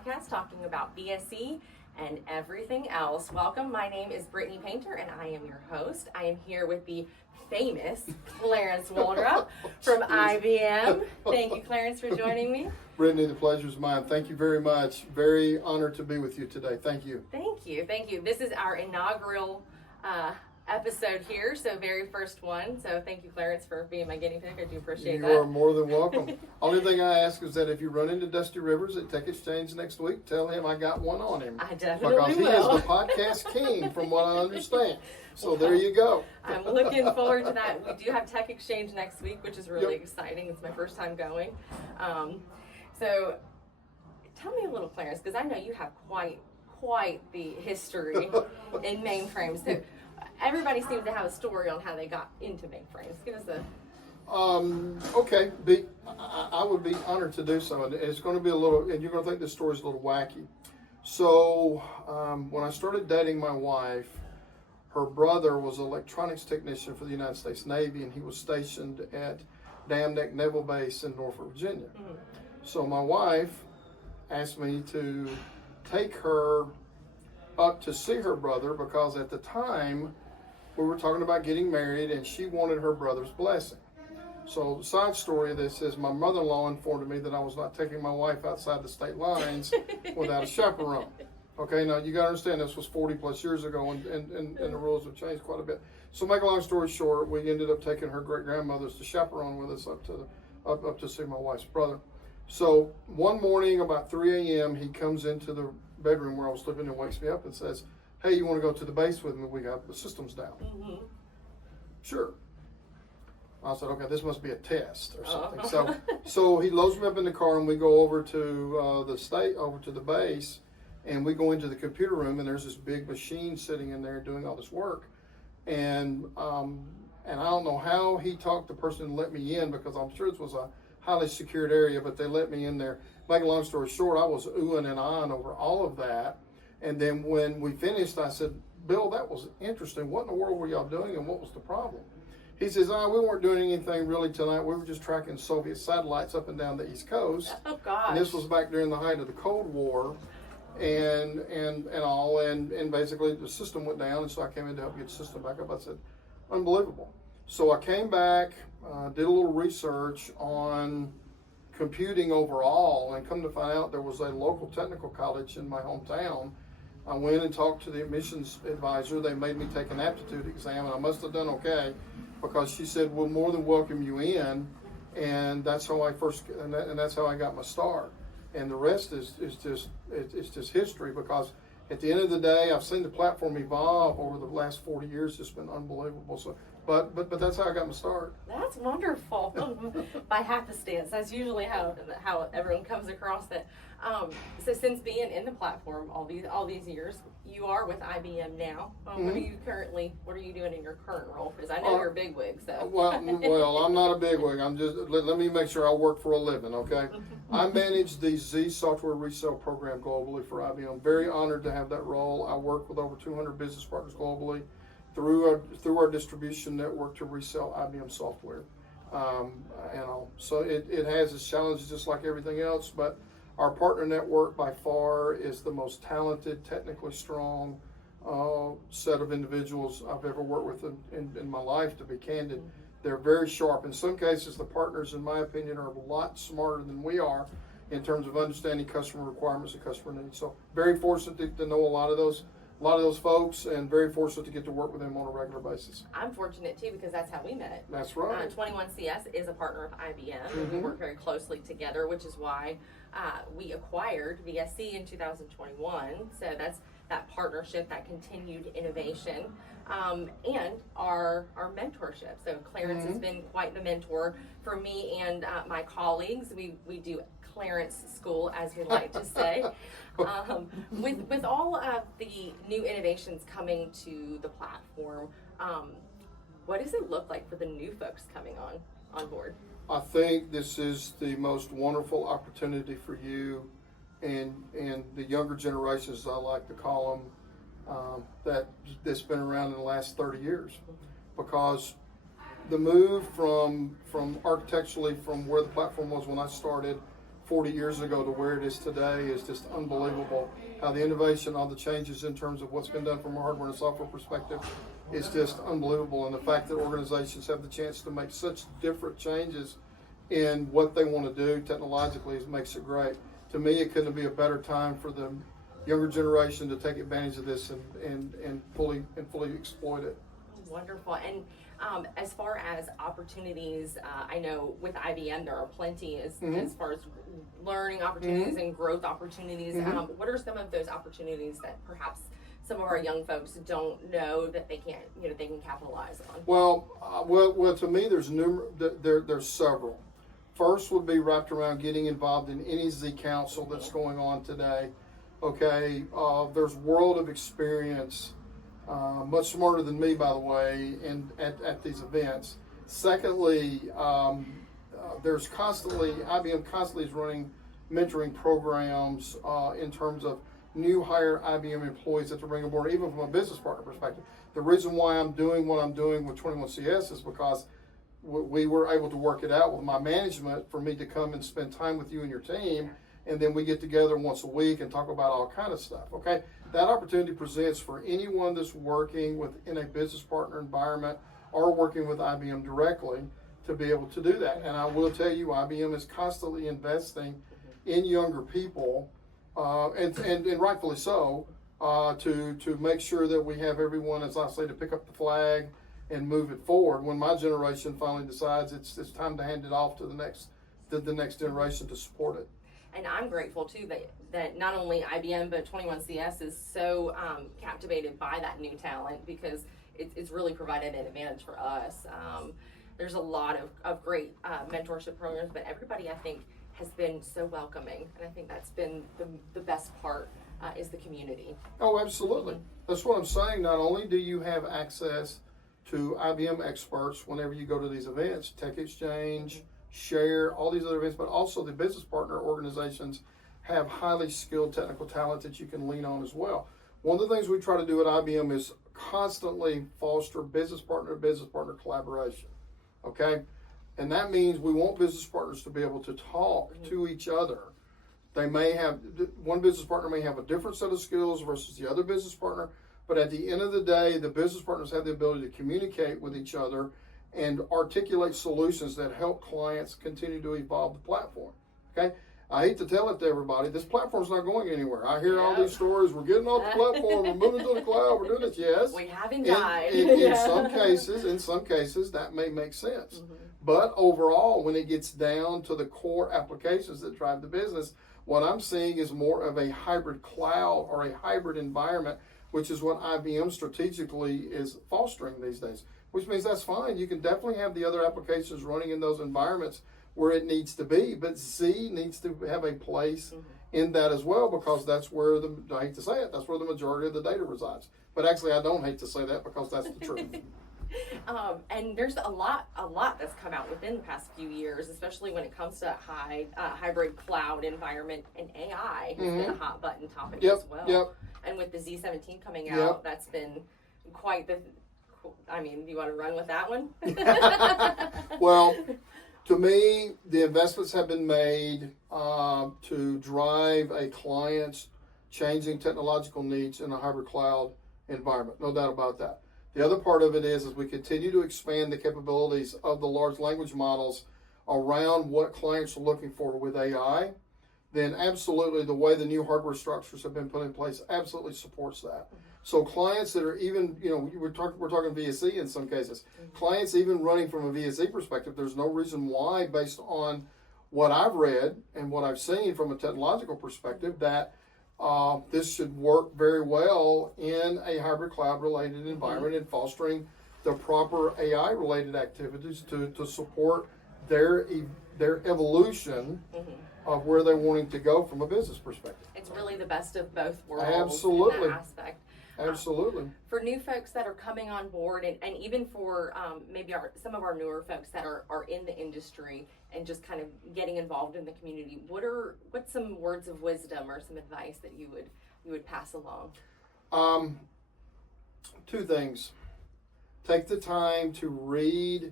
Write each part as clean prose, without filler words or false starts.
podcast talking about VSE and everything else. Welcome, my name is Brittney Painter and I am your host. I am here with the famous Clarence Waldrop from IBM. Thank you, Clarence, for joining me. Brittney, the pleasure is mine. Thank you very much. Very honored to be with you today. Thank you. Thank you. Thank you. This is our inaugural episode here, so very first one. So thank you, Clarence, for being my guinea pig. I do appreciate that. You are more than welcome. Only thing I ask is that if you run into Dusty Rivers at Tech Exchange next week, tell him I got one on him. I definitely will. Because he is the podcast king, from what I understand. So there you go. I'm looking forward to that. We do have Tech Exchange next week, which is really exciting. It's my first time going. So tell me a little, Clarence, because I know you have quite the history in mainframes. So everybody seems to have a story on how they got into mainframes. Give us a... Okay. I would be honored to do so. And it's going to be a little, and you're going to think this story's a little wacky. So when I started dating my wife, her brother was an electronics technician for the United States Navy, and he was stationed at Dam Neck Naval Base in Norfolk, Virginia. Mm-hmm. So my wife asked me to take her up to see her brother because at the time we were talking about getting married and she wanted her brother's blessing. So the side story of this is my mother-in-law informed me that I was not taking my wife outside the state lines without a chaperone. Okay, now you got to understand this was 40 plus years ago and the rules have changed quite a bit. So make a long story short, we ended up taking her great-grandmother's to chaperone with us up to see my wife's brother. So one morning about 3 a.m. he comes into the bedroom where I was sleeping and wakes me up and says, "Hey, you want to go to the base with me? We got the systems down." Mm-hmm. Sure. I said, okay, this must be a test or something. So he loads me up in the car and we go over to the base, and we go into the computer room and there's this big machine sitting in there doing all this work. And I don't know how he talked the person to let me in because I'm sure this was a highly secured area, but they let me in there. Make a long story short, I was oohing and ahhing over all of that. And then when we finished, I said, "Bill, that was interesting. What in the world were y'all doing and what was the problem?" He says, we weren't doing anything really tonight. We were just tracking Soviet satellites up and down the East Coast." Oh, gosh. And this was back during the height of the Cold War and basically the system went down, and so I came in to help get the system back up. I said, unbelievable. So I came back, did a little research on computing overall, and come to find out there was a local technical college in my hometown. I went and talked to the admissions advisor. They made me take an aptitude exam, and I must have done okay because she said, "We'll more than welcome you in," and that's how I that's how I got my start. And the rest is just history, because at the end of the day, I've seen the platform evolve over the last 40 years. It's been unbelievable. So, but that's how I got my start. That's wonderful. By happenstance, that's usually how everyone comes across it. So since being in the platform all these years, you are with IBM now. Mm-hmm. What are you doing in your current role? Because I know you're a bigwig. So well, I'm not a bigwig. I'm just let me make sure I work for a living. Okay, I manage the Z software resale program globally for IBM. Very honored to have that role. I work with over 200 business partners globally through our distribution network to resell IBM software. So it has its challenges just like everything else, but our partner network by far is the most talented, technically strong set of individuals I've ever worked with in my life, to be candid. Mm-hmm. They're very sharp. In some cases, the partners, in my opinion, are a lot smarter than we are in terms of understanding customer requirements and customer needs. So very fortunate to know a lot of those folks, and very fortunate to get to work with them on a regular basis. I'm fortunate too, because that's how we met. That's right. 21CS is a partner of IBM. Mm-hmm. We work very closely together, which is why we acquired VSE in 2021. So that's that partnership, that continued innovation, and our mentorship. So Clarence has been quite the mentor for me and my colleagues. We do Clarence School, as we like to say. With all of the new innovations coming to the platform, what does it look like for the new folks coming on board? I think this is the most wonderful opportunity for you and the younger generations, I like to call them, that's been around in the last 30 years. Because the move from architecturally from where the platform was when I started 40 years ago to where it is today is just unbelievable. How the innovation, all the changes in terms of what's been done from a hardware and software perspective is just unbelievable. And the fact that organizations have the chance to make such different changes in what they want to do technologically makes it great. To me, it couldn't be a better time for the younger generation to take advantage of this and fully exploit it. Wonderful. And as far as opportunities, I know with IBM there are plenty as far as learning opportunities and growth opportunities. What are some of those opportunities that perhaps some of our young folks don't know that they can capitalize on? Well, to me, there's several. First would be wrapped around getting involved in any Z Council that's going on today. Okay, there's world of experience, much smarter than me, by the way, at these events. Secondly, there's IBM constantly is running mentoring programs in terms of new hire IBM employees that to bring aboard, even from a business partner perspective. The reason why I'm doing what I'm doing with 21CS is because we were able to work it out with my management for me to come and spend time with you and your team, and then we get together once a week and talk about all kind of stuff. Okay, that opportunity presents for anyone that's working within a business partner environment or working with IBM directly to be able to do that. And I will tell you, IBM is constantly investing in younger people, and rightfully so, to make sure that we have everyone, as I say, to pick up the flag and move it forward. When my generation finally decides it's time to hand it off to the next generation to support it. And I'm grateful too that not only IBM but 21CS is so captivated by that new talent, because it's really provided an advantage for us. There's a lot of great mentorship programs, but everybody, I think, has been so welcoming, and I think that's been the best part is the community. Oh, absolutely. That's what I'm saying. Not only do you have access to IBM experts whenever you go to these events, Tech Exchange, Share, all these other events, but also the business partner organizations have highly skilled technical talent that you can lean on as well. One of the things we try to do at IBM is constantly foster business partner collaboration. Okay? And that means we want business partners to be able to talk to each other. They may have, one business partner may have a different set of skills versus the other business partner, but at the end of the day, the business partners have the ability to communicate with each other and articulate solutions that help clients continue to evolve the platform. Okay? I hate to tell it to everybody, this platform's not going anywhere. I hear all these stories, we're getting off the platform, we're moving to the cloud, we're doing this. Yes. We haven't died. In some cases, that may make sense. But overall, when it gets down to the core applications that drive the business, what I'm seeing is more of a hybrid cloud or a hybrid environment, which is what IBM strategically is fostering these days, which means that's fine. You can definitely have the other applications running in those environments where it needs to be, but Z needs to have a place in that as well, because that's where I hate to say it, that's where the majority of the data resides. But actually, I don't hate to say that because that's the truth. And there's a lot that's come out within the past few years, especially when it comes to hybrid cloud environment, and AI has been a hot button topic as well. And with the Z17 coming out, that's been quite the. I mean, do you want to run with that one? Well, to me, the investments have been made to drive a client's changing technological needs in a hybrid cloud environment. No doubt about that. The other part of it is, as we continue to expand the capabilities of the large language models around what clients are looking for with AI, then absolutely the way the new hardware structures have been put in place absolutely supports that. So clients that are even, we're talking VSE in some cases. Clients even running from a VSE perspective, there's no reason why, based on what I've read and what I've seen from a technological perspective, that this should work very well in a hybrid cloud-related environment and fostering the proper AI-related activities to support their evolution of where they're wanting to go from a business perspective. It's really the best of both worlds. Absolutely. In that aspect. Absolutely. For new folks that are coming on board, and even for maybe some of our newer folks that are in the industry and just kind of getting involved in the community, what's some words of wisdom or some advice that you would pass along? Two things. Take the time to read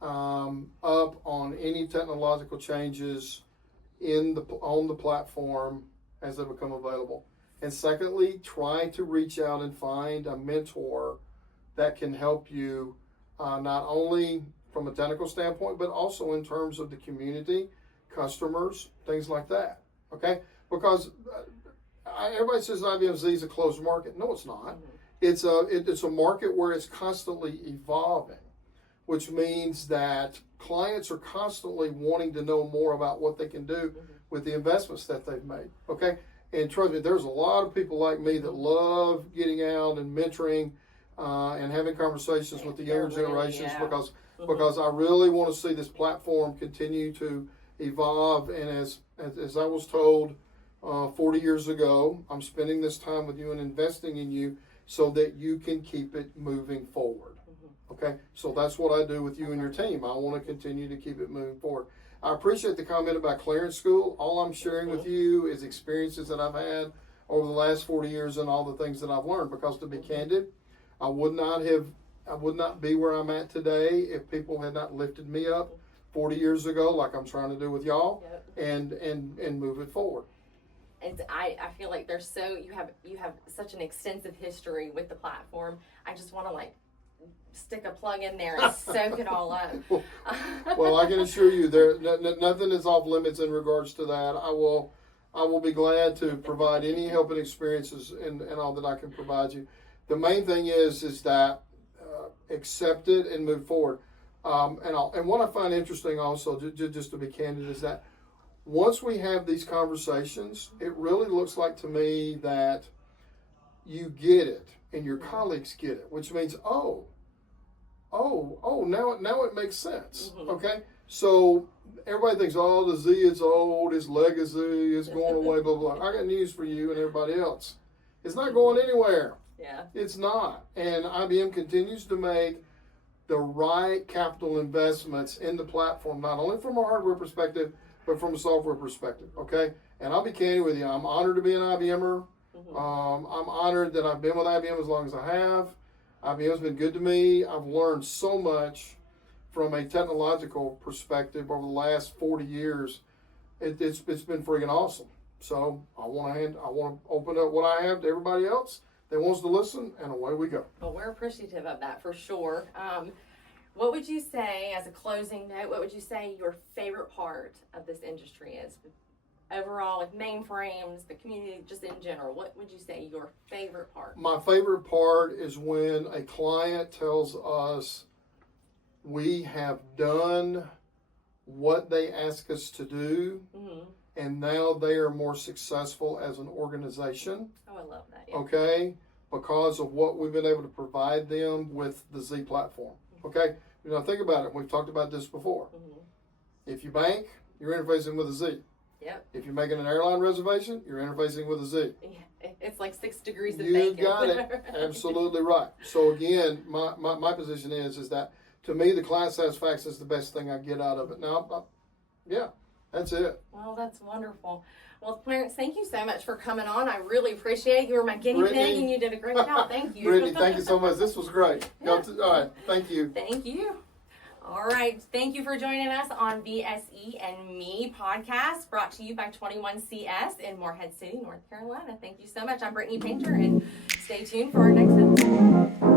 up on any technological changes on the platform as they become available. And secondly, try to reach out and find a mentor that can help you not only from a technical standpoint, but also in terms of the community, customers, things like that. Okay? Because everybody says IBM-Z is a closed market. No, it's not. It's a market where it's constantly evolving, which means that clients are constantly wanting to know more about what they can do with the investments that they've made. Okay? And trust me, there's a lot of people like me that love getting out and mentoring and having conversations with the younger generations because I really want to see this platform continue to evolve. And as I was told 40 years ago, I'm spending this time with you and investing in you so that you can keep it moving forward. Okay, so that's what I do with you and your team. I want to continue to keep it moving forward. I appreciate the comment about Clarence School. All I'm sharing with you is experiences that I've had over the last 40 years and all the things that I've learned. Because to be candid, I would not be where I'm at today if people had not lifted me up 40 years ago, like I'm trying to do with y'all, and move it forward. And I feel like you have such an extensive history with the platform. I just want to stick a plug in there and soak it all up. Well, I can assure you nothing is off limits in regards to that. I will be glad to provide any help and experiences and all that I can provide you. The main thing is that accept it and move forward. And what I find interesting also, just to be candid, is that once we have these conversations, it really looks like to me that you get it and your colleagues get it, which means, now it makes sense. Okay? So everybody thinks, the Z is old, its legacy is going away, blah, blah, blah. I got news for you and everybody else. It's not going anywhere. Yeah. It's not. And IBM continues to make the right capital investments in the platform, not only from a hardware perspective, but from a software perspective. Okay? And I'll be candid with you. I'm honored to be an IBMer. I'm honored that I've been with IBM as long as I have. IBM's been good to me. I've learned so much from a technological perspective over the last 40 years. It's been freaking awesome. So I want to open up what I have to everybody else that wants to listen, and away we go. Well, we're appreciative of that for sure. What would you say, as a closing note, what would you say your favorite part of this industry is? Overall, with mainframes, the community, just in general, what would you say your favorite part? My favorite part is when a client tells us we have done what they ask us to do, and now they are more successful as an organization. Oh, I love that. Yeah. Okay? Because of what we've been able to provide them with the Z platform. Okay? Think about it. We've talked about this before. If you bank, you're interfacing with a Z. Yep. If you're making an airline reservation, you're interfacing with a Z. Yeah, it's like 6 degrees of bacon. You got it. Right. Absolutely right. So again, my position is that to me the client satisfaction is the best thing I get out of it. Now, that's it. Well, that's wonderful. Well, Clarence, thank you so much for coming on. I really appreciate it. You were my guinea pig, and you did a great job. Thank you. Brittney, thank you so much. This was great. All right. Thank you. Thank you. All right. Thank you for joining us on VSEnMe podcast, brought to you by 21CS in Morehead City, North Carolina. Thank you so much. I'm Brittney Painter, and stay tuned for our next episode.